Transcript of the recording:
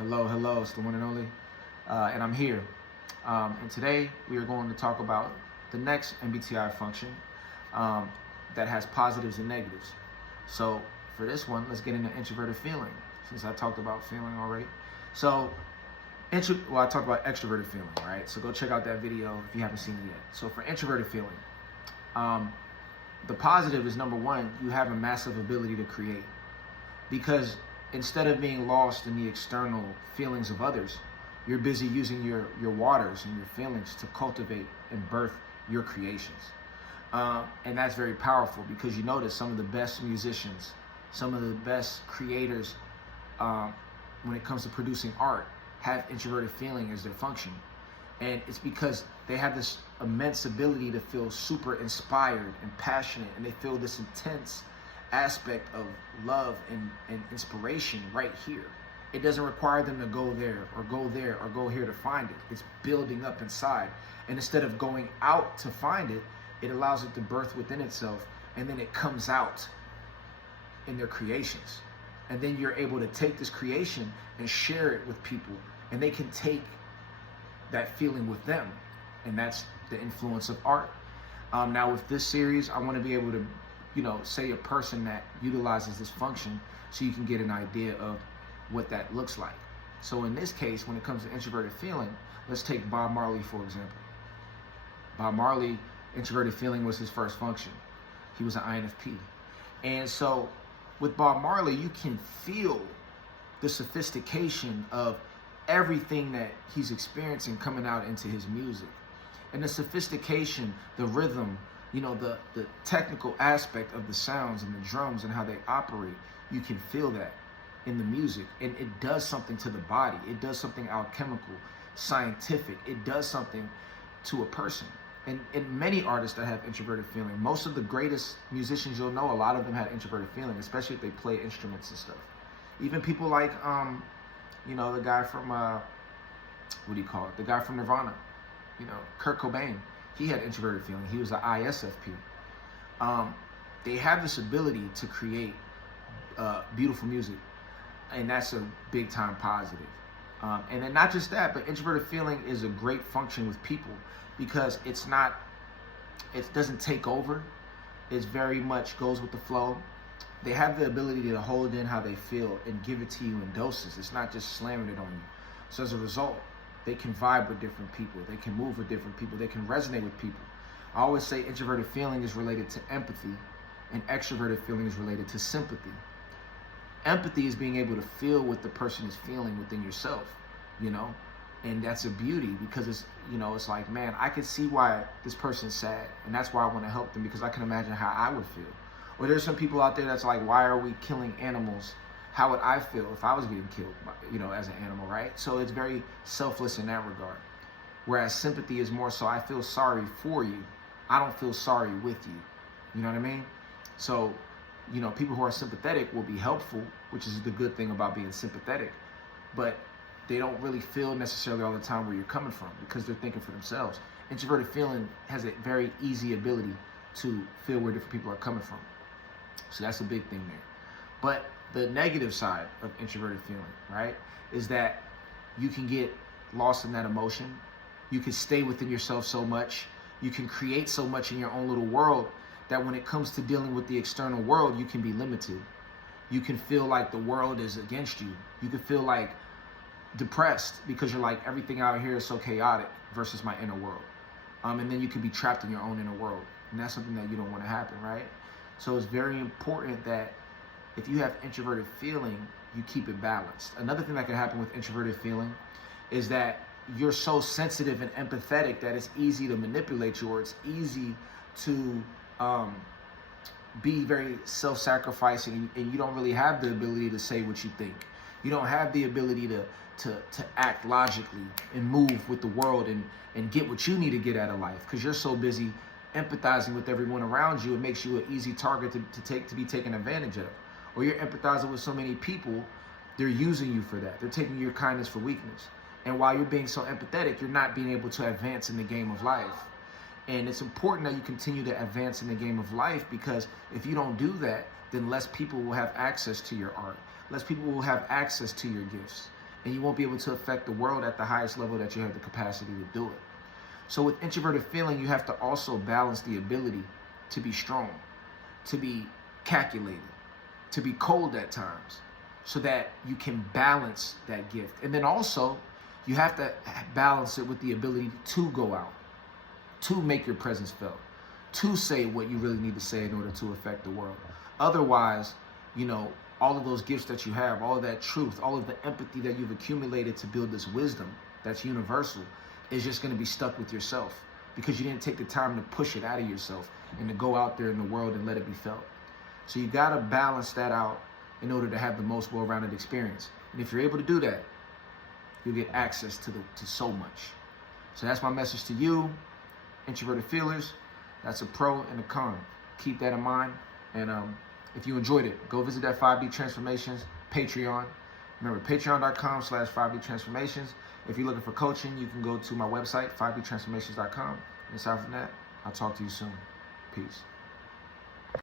Hello, it's the one and only, and I'm here. And today we are going to talk about the next MBTI function that has positives and negatives. So for this one, let's get into introverted feeling, since I talked about feeling already. So, I talked about extroverted feeling, right? So go check out that video if you haven't seen it yet. So for introverted feeling, the positive is number one, you have a massive ability to create. Because instead of being lost in the external feelings of others, you're busy using your waters and your feelings to cultivate and birth your creations. And that's very powerful because you notice some of the best musicians, some of the best creators when it comes to producing art have introverted feeling as their function. And it's because they have this immense ability to feel super inspired and passionate, and they feel this intense aspect of love and inspiration right here. It doesn't require them to go there or go here to find it. It's building up inside. And instead of going out to find it, it allows it to birth within itself, and then it comes out in their creations. And then you're able to take this creation and share it with people, and they can take that feeling with them. And that's the influence of art. Now with this series, I want to be able to say a person that utilizes this function so you can get an idea of what that looks like. So in this case, when it comes to introverted feeling, let's take Bob Marley, for example. Bob Marley, introverted feeling was his first function. He was an INFP. And so with Bob Marley, you can feel the sophistication of everything that he's experiencing coming out into his music. And the sophistication, the rhythm, the technical aspect of the sounds and the drums and how they operate, you can feel that in the music. And it does something to the body. It does something alchemical, scientific. It does something to a person. And many artists that have introverted feeling, most of the greatest musicians you'll know, a lot of them had introverted feeling, especially if they play instruments and stuff. Even people like, the guy from, the guy from Nirvana, Kurt Cobain. He had introverted feeling. He was an ISFP. They have this ability to create beautiful music, and that's a big time positive. And then not just that, but introverted feeling is a great function with people because it doesn't take over. It very much goes with the flow. They have the ability to hold in how they feel and give it to you in doses. It's not just slamming it on you. So as a result, they can vibe with different people. They can move with different people. They can resonate with people. I always say introverted feeling is related to empathy, and extroverted feeling is related to sympathy. Empathy is being able to feel what the person is feeling within yourself, and that's a beauty because it's like, man, I can see why this person's sad, and that's why I want to help them because I can imagine how I would feel. Or there's some people out there that's like, why are we killing animals? How would I feel if I was getting killed, as an animal, right? So it's very selfless in that regard. Whereas sympathy is more so, I feel sorry for you. I don't feel sorry with you. You know what I mean? So, people who are sympathetic will be helpful, which is the good thing about being sympathetic. But they don't really feel necessarily all the time where you're coming from because they're thinking for themselves. Introverted feeling has a very easy ability to feel where different people are coming from. So that's a big thing there. But the negative side of introverted feeling, right, is that you can get lost in that emotion. You can stay within yourself so much. You can create so much in your own little world that when it comes to dealing with the external world, you can be limited. You can feel like the world is against you. You can feel like depressed because you're like, everything out here is so chaotic versus my inner world. And then you can be trapped in your own inner world. And that's something that you don't want to happen, right? So it's very important that if you have introverted feeling, you keep it balanced. Another thing that can happen with introverted feeling is that you're so sensitive and empathetic that it's easy to manipulate you, or it's easy to be very self-sacrificing, and you don't really have the ability to say what you think. You don't have the ability to act logically and move with the world and get what you need to get out of life because you're so busy empathizing with everyone around you. It makes you an easy target to be taken advantage of. Or you're empathizing with so many people, they're using you for that. They're taking your kindness for weakness. And while you're being so empathetic, you're not being able to advance in the game of life. And it's important that you continue to advance in the game of life because if you don't do that, then less people will have access to your art. Less people will have access to your gifts. and you won't be able to affect the world at the highest level that you have the capacity to do it. So with introverted feeling, you have to also balance the ability to be strong, to be calculated, to be cold at times, so that you can balance that gift. And then also, you have to balance it with the ability to go out, to make your presence felt, to say what you really need to say in order to affect the world. Otherwise, all of those gifts that you have, all of that truth, all of the empathy that you've accumulated to build this wisdom that's universal is just going to be stuck with yourself because you didn't take the time to push it out of yourself and to go out there in the world and let it be felt. So you got to balance that out in order to have the most well-rounded experience. And if you're able to do that, you'll get access to so much. So that's my message to you, introverted feelers. That's a pro and a con. Keep that in mind. And if you enjoyed it, go visit that 5D Transformations Patreon. Remember, patreon.com/5D Transformations. If you're looking for coaching, you can go to my website, 5dtransformations.com. And aside from that, I'll talk to you soon. Peace.